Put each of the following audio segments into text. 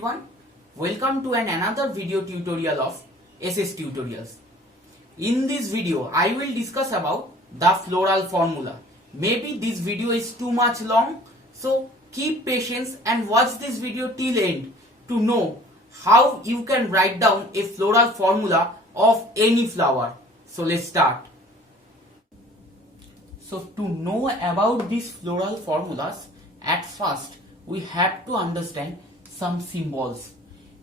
everyone, welcome to another video tutorial of SS Tutorials. In this video I will discuss about the floral formula. Maybe this video is too much long, so keep patience and watch this video till end to know how you can write down a floral formula of any flower. So let's start. So to know about these floral formulas, at first we have to understand some symbols.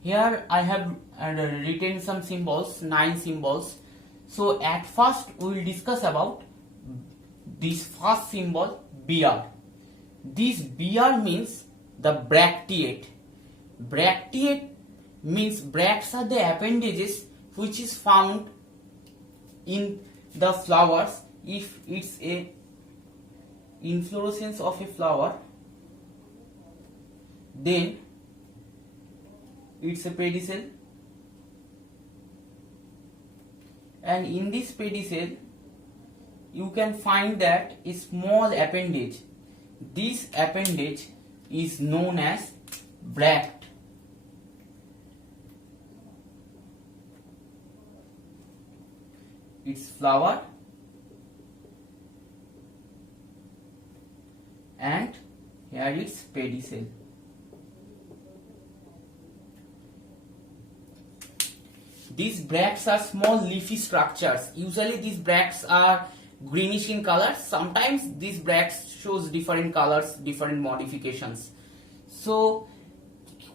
Here I have written some symbols, 9 symbols. So at first we will discuss about this first symbol, Br. This Br means the bracteate. Bracteate means bracts are the appendages which is found in the flowers. If it's a inflorescence of a flower, then it's a pedicel, and in this pedicel you can find that a small appendage. This appendage is known as bract. It's flower and here it's pedicel. These bracts are small leafy structures. Usually these bracts are greenish in color. Sometimes these bracts shows different colors, different modifications. So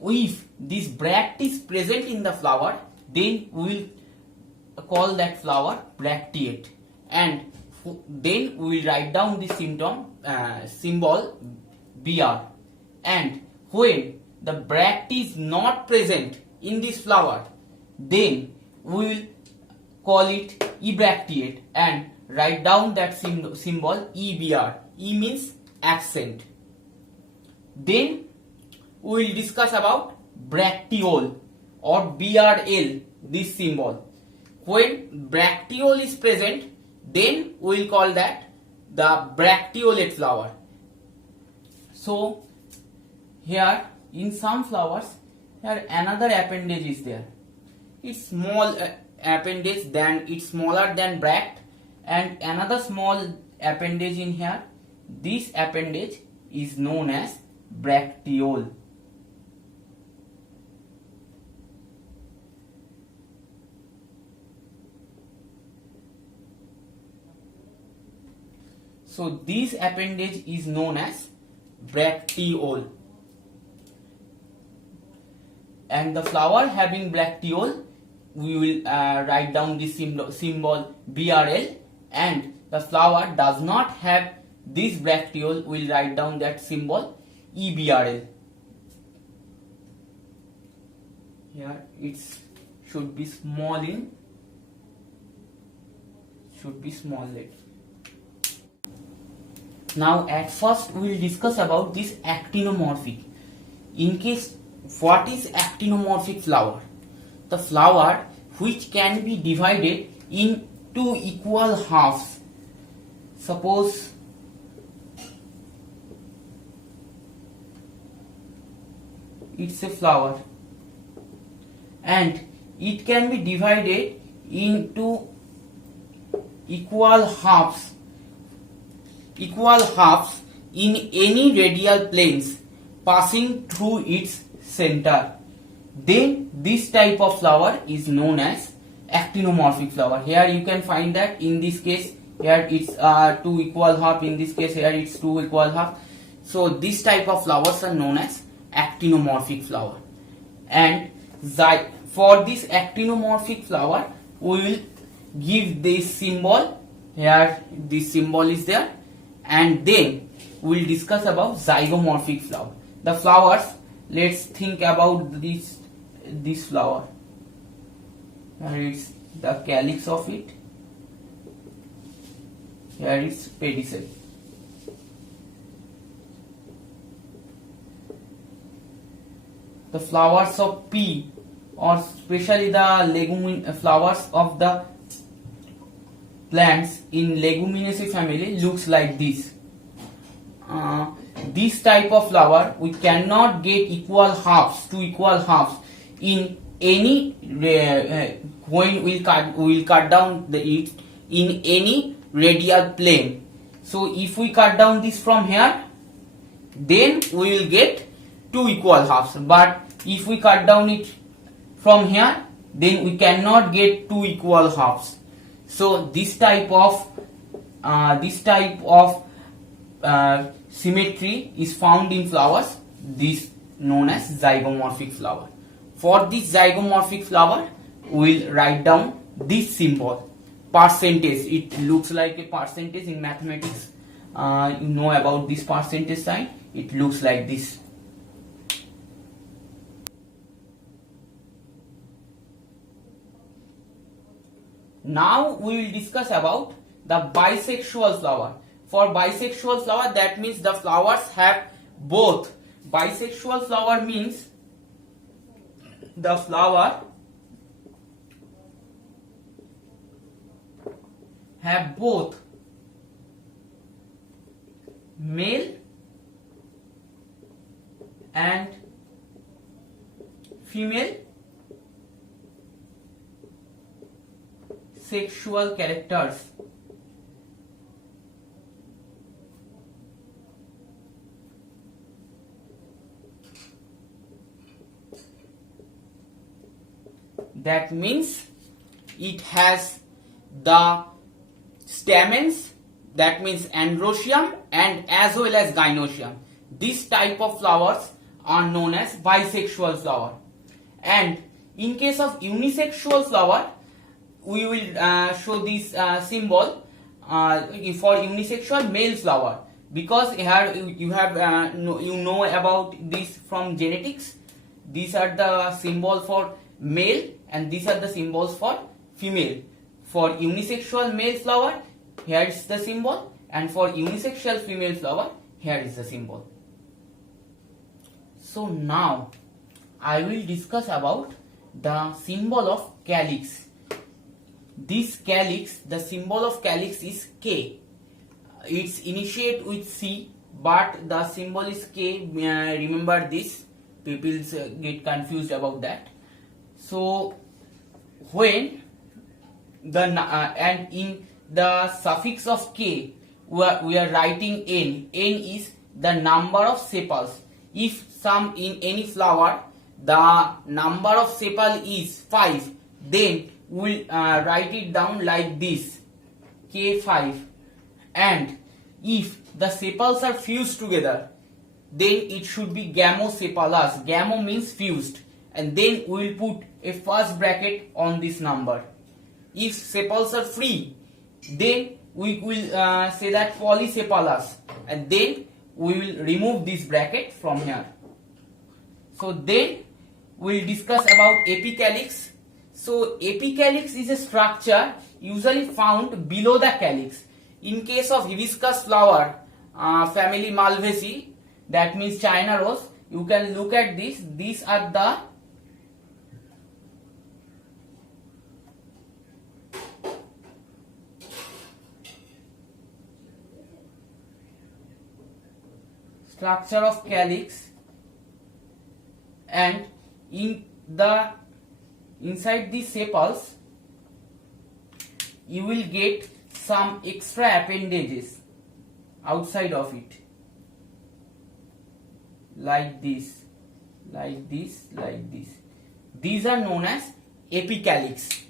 if this bract is present in the flower, then we will call that flower bracteate, and then we will write down the symbol Br. And when the bract is not present in this flower, then we will call it ebracteate and write down that symbol Ebr. E means accent. Then we will discuss about bracteole or BRL, this symbol. When bracteole is present, then we will call that the bracteolate flower. So here in some flowers, here another appendage is there. It's small appendage, then it's smaller than bract, and another small appendage in here. This appendage is known as bracteole. So this appendage is known as bracteole, and the flower having bracteole, we will write down this symbol BRL, and the flower does not have this bracteole, we will write down that symbol EBRL. Here it should be small in, should be small letter. Now at first we will discuss about this actinomorphic. In case, what is actinomorphic flower? The flower which can be divided in two equal halves. Suppose it's a flower and it can be divided into equal halves in any radial planes passing through its center. Then this type of flower is known as actinomorphic flower. Here you can find that in this case, here it's 2 equal half, in this case here it's 2 equal half. So this type of flowers are known as actinomorphic flower. And for this actinomorphic flower, we will give this symbol. Here this symbol is there, and then we will discuss about zygomorphic flower. The flowers, let's think about this flower. Here is the calyx of it. Here is pedicel. The flowers of pea, or especially the flowers of the plants in Leguminaceae family, looks like this. this type of flower we cannot get equal halves, two equal halves in any when we will cut down it in any radial plane. So if we cut down this from here, then we will get two equal halves, but if we cut down it from here, then we cannot get two equal halves. So this type of symmetry is found in flowers, this known as zygomorphic flower. For this zygomorphic flower, we will write down this symbol, percentage. It looks like a percentage in mathematics. You know about this percentage sign. It looks like this. Now we will discuss about the bisexual flower. For bisexual flower, that means the flowers have both. Bisexual flower means the flower have both male and female sexual characters. That means it has the stamens, that means androecium, and as well as gynoecium. This type of flowers are known as bisexual flower. And in case of unisexual flower, we will show this symbol for unisexual male flower, because here you have you know about this from genetics. These are the symbol for male and these are the symbols for female. For unisexual male flower, here is the symbol, and for unisexual female flower, here is the symbol. So now I will discuss about the symbol of calyx. This calyx, the symbol of calyx is K. It's initiate with C, but the symbol is K. Remember this. People get confused about that. So when the and in the suffix of K, we are writing N. N is the number of sepals. If in any flower the number of sepal is 5, then we'll write it down like this, K5. And if the sepals are fused together, then it should be gamosepalous. Gamo means fused, and then we will put a first bracket on this number. If sepals are free, then we will say that polysepalous, and then we will remove this bracket from here. So then we will discuss about apicalyx. So apicalyx is a structure usually found below the calyx. In case of hibiscus flower, family Malvaceae, that means China rose, you can look at this. These are the structure of calyx, and inside these sepals you will get some extra appendages outside of it, like this, like this, like this. These are known as apicalyx.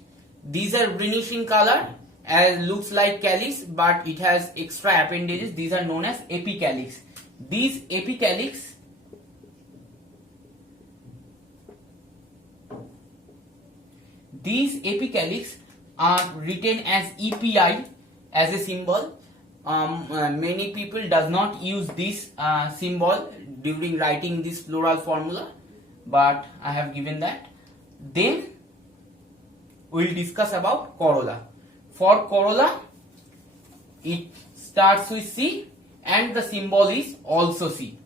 These are greenish in color, as looks like calyx, but it has extra appendages. These are known as apicalyx. These apicalyx are written as EPI as a symbol. Many people does not use this symbol during writing this floral formula, but I have given that. Then we will discuss about corolla. For corolla, it starts with C and the symbol is also C.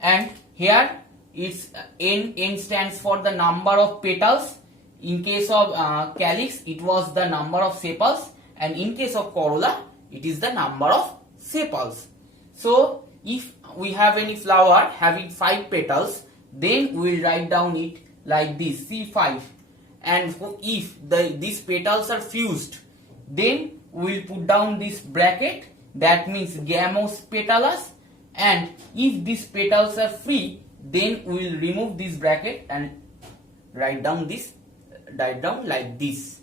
And here its N stands for the number of petals. In case of calyx, it was the number of sepals, and in case of corolla, it is the number of sepals. So if we have any flower having 5 petals, then we will write down it like this, C5. And if these petals are fused, then we will put down this bracket, that means gamos petalus. And if these petals are free, then we will remove this bracket and write down like this.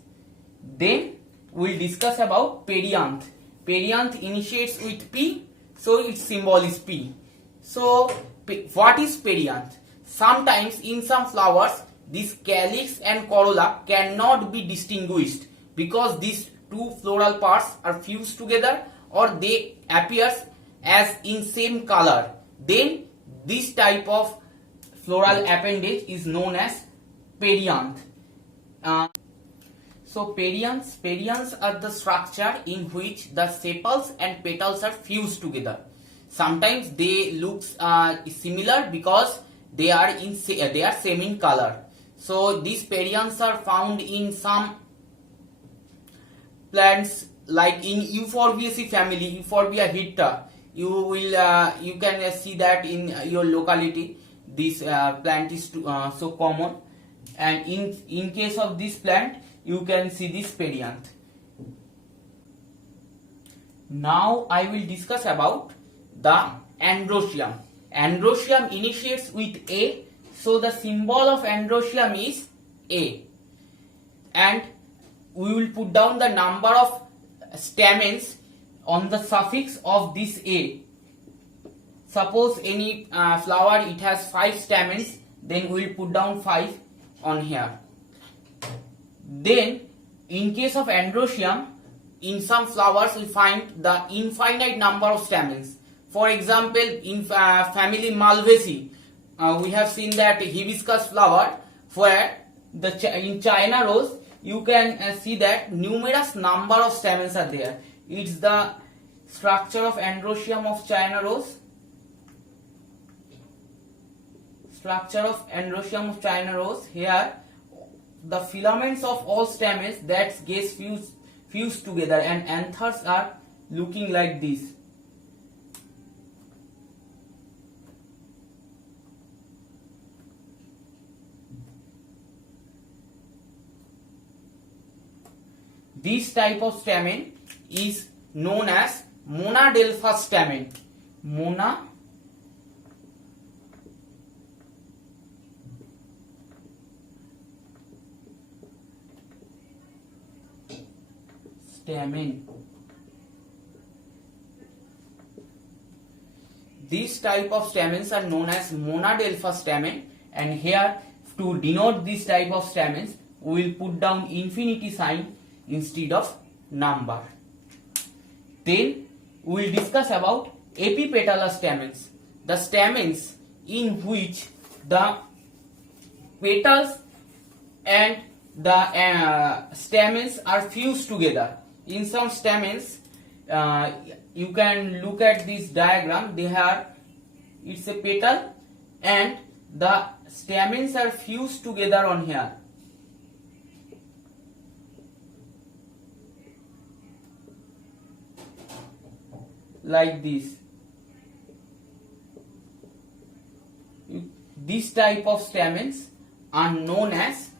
Then we will discuss about perianth. Perianth initiates with P, so its symbol is P. So what is perianth? Sometimes in some flowers this calyx and corolla cannot be distinguished because these two floral parts are fused together or they appear as in same color. Then this type of floral appendage is known as perianth. So perianths are the structure in which the sepals and petals are fused together. Sometimes they look similar because they are same in color. So these perianths are found in some plants like in Euphorbiaceae family, Euphorbia hitta. You can see that in your locality. This plant is so common, and in case of this plant you can see this perianth. Now I will discuss about the androecium. Androecium initiates with A, so the symbol of androecium is A, and we will put down the number of stamens on the suffix of this A. Suppose any flower it has 5 stamens, then we will put down 5 on here. Then in case of androecium, in some flowers we find the infinite number of stamens. For example, in family Malvaceae, we have seen that hibiscus flower where in China rose you can see that numerous number of stamens are there. It's the structure of androecium of China rose. Structure of androecium of China rose. Here the filaments of all stamens that get fused together, and anthers are looking like this. This type of stamen is known as monadelphous stamen. Stamen. These type of stamens are known as monadelphous stamen, and here to denote this type of stamens we will put down infinity sign instead of number. Then we will discuss about epipetalous stamens, the stamens in which the petals and the stamens are fused together. In some stamens, you can look at this diagram. It's a petal and the stamens are fused together on here. Like this. This type of stamens are known as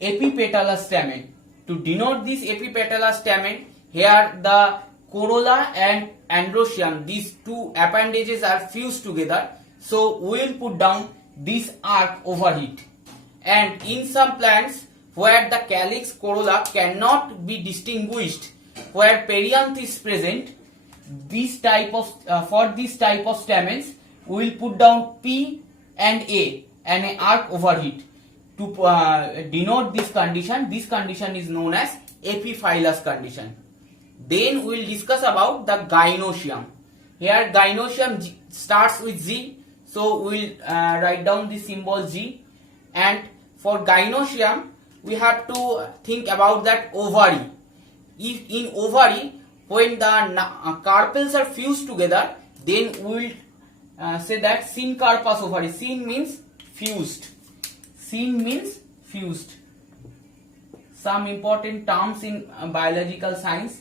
epipetalous stamen. To denote this epipetalous stamen, here the corolla and androecium, these two appendages are fused together. So we will put down this arc over it. And in some plants where the calyx corolla cannot be distinguished, where perianth is present, for this type of stamens we will put down P and A and an arc over it. To denote this condition is known as epiphyllous condition. Then we will discuss about the gynoecium. Here gynoecium starts with G, so we will write down the symbol G. And for gynoecium we have to think about that ovary. If in ovary, when the carpels are fused together, then we will say that syncarpous ovary. Syn means fused. Syn means fused. Some important terms in biological science.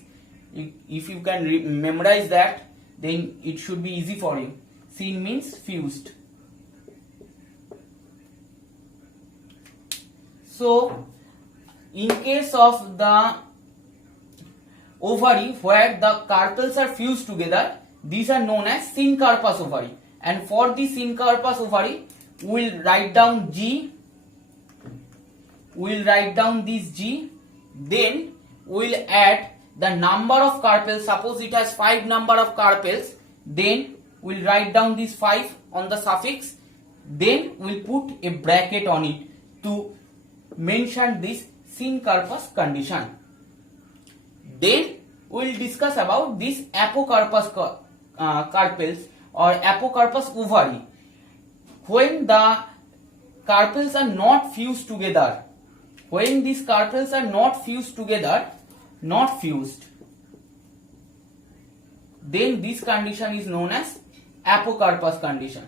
If you can memorize that, then it should be easy for you. Syn means fused. So, in case of the ovary where the carpels are fused together, these are known as syncarpous ovary. And for the syncarpous ovary, we will write down G. We will write down this G. Then we will add the number of carpels. Suppose it has 5 number of carpels. Then we will write down this 5 on the suffix. Then we will put a bracket on it to mention this syncarpous condition. Then we will discuss about this apocarpous carpels or apocarpous ovary. When the carpels are not fused together, when these carpels are not fused together, then this condition is known as apocarpous condition.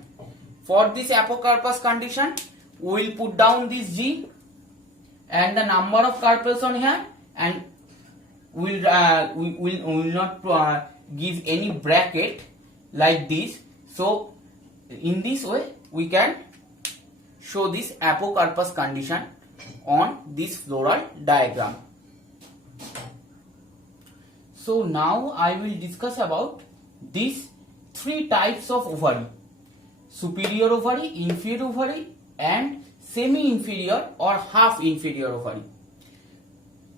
For this apocarpous condition, we will put down this G and the number of carpels on here, and we will not give any bracket like this. So in this way we can show this apocarpous condition on this floral diagram. So now I will discuss about these 3 types of ovary: superior ovary, inferior ovary, and semi-inferior or half inferior ovary.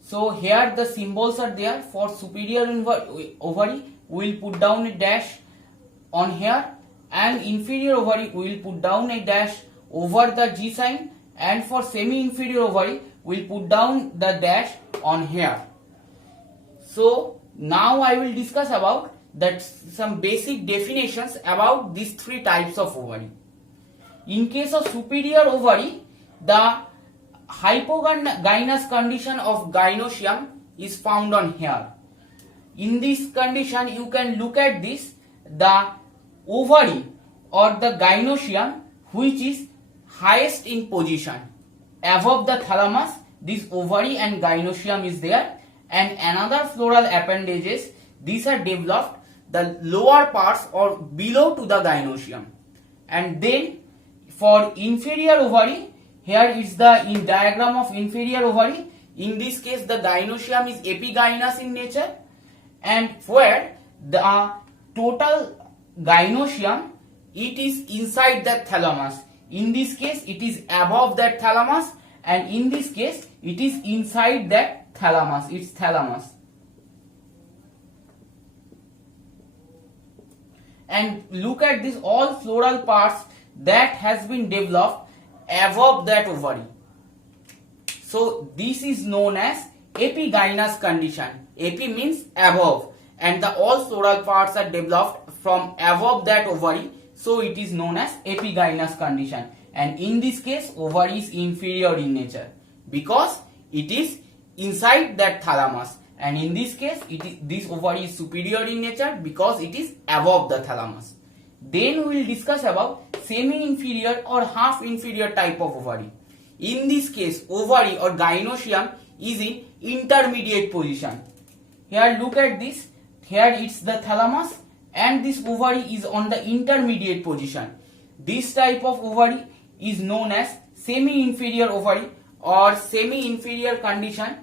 So here the symbols are there. For superior ovary, we will put down a dash on here, and inferior ovary we will put down a dash over the G sign, and for semi-inferior ovary we will put down the dash on here. So now I will discuss about that some basic definitions about these 3 types of ovary. In case of superior ovary, the hypogynous condition of gynoecium is found on here. In this condition, you can look at this, the ovary or the gynoecium which is highest in position above the thalamus. This ovary and gynoecium is there, and another floral appendages, these are developed the lower parts or below to the gynoecium. And then for inferior ovary, here is the in diagram of inferior ovary. In this case the gynoecium is epigynous in nature, and where the total gynoecium, it is inside that thalamus. In this case it is above that thalamus, and in this case it is inside that thalamus, its thalamus. And look at this, all floral parts that has been developed above that ovary. So this is known as epigynous condition. Epi means above, and the all floral parts are developed from above that ovary, so it is known as epigynous condition. And in this case ovary is inferior in nature because it is inside that thalamus, and in this case this ovary is superior in nature because it is above the thalamus. Then we will discuss about semi-inferior or half inferior type of ovary. In this case ovary or gynoecium is in intermediate position. Here look at this, here it's the thalamus and this ovary is on the intermediate position. This type of ovary is known as semi-inferior ovary or semi-inferior condition.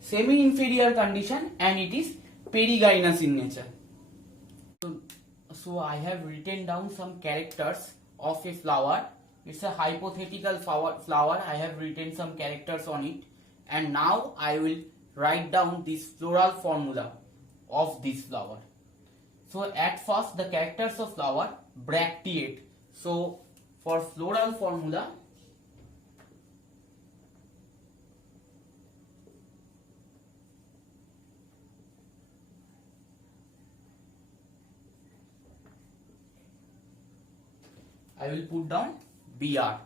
Semi-inferior condition, and it is perigynous in nature. So I have written down some characters of a flower. It's a hypothetical flower. I have written some characters on it, and now I will write down this floral formula of this flower. So at first the characters of flower: bracteate. So for floral formula, I will put down Br.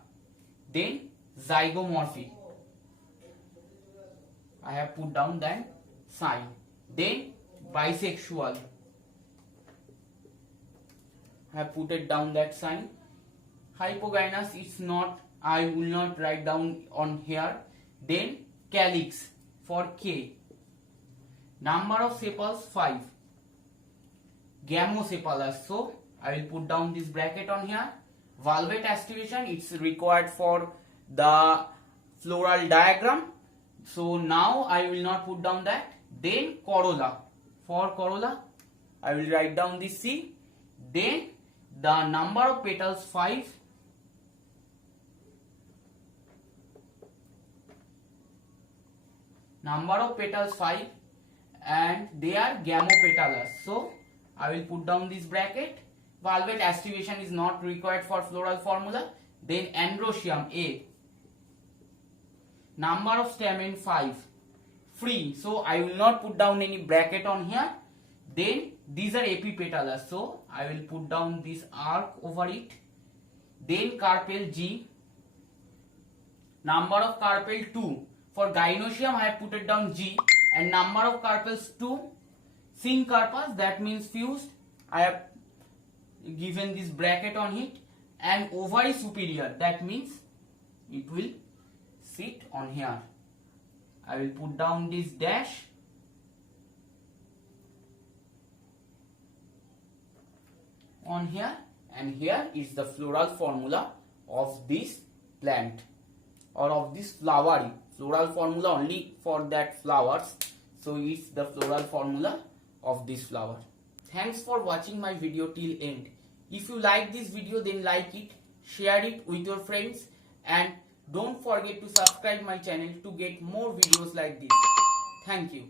Then zygomorphic, I have put down that sign. Then bisexual, I have put it down that sign. Hypogynous, it's not, I will not write down on here. Then calyx for K. Number of sepals 5. Gamosepalous, so I will put down this bracket on here. Valvate aestivation, it's required for the floral diagram, so now I will not put down that. Then corolla, for corolla I will write down this C. Then the number of petals 5. Number of petals 5 and they are gamopetalous, so I will put down this bracket. Valvate aestivation is not required for floral formula. Then androecium A. Number of stamen 5. Free, so I will not put down any bracket on here. Then these are epipetalous, so I will put down this arc over it. Then carpel G. Number of carpel 2. For gynoecium I have put it down G, and number of carpels 2. Syncarpus, that means fused, I have given this bracket on it. And ovary superior, that means it will sit on here. I will put down this dash. On here, and here is the floral formula of this plant or of this flowery. Floral formula only for that flowers, so it's the floral formula of this flower. Thanks for watching my video till end. If you like this video, then like it, share it with your friends, and don't forget to subscribe my channel to get more videos like this. Thank you.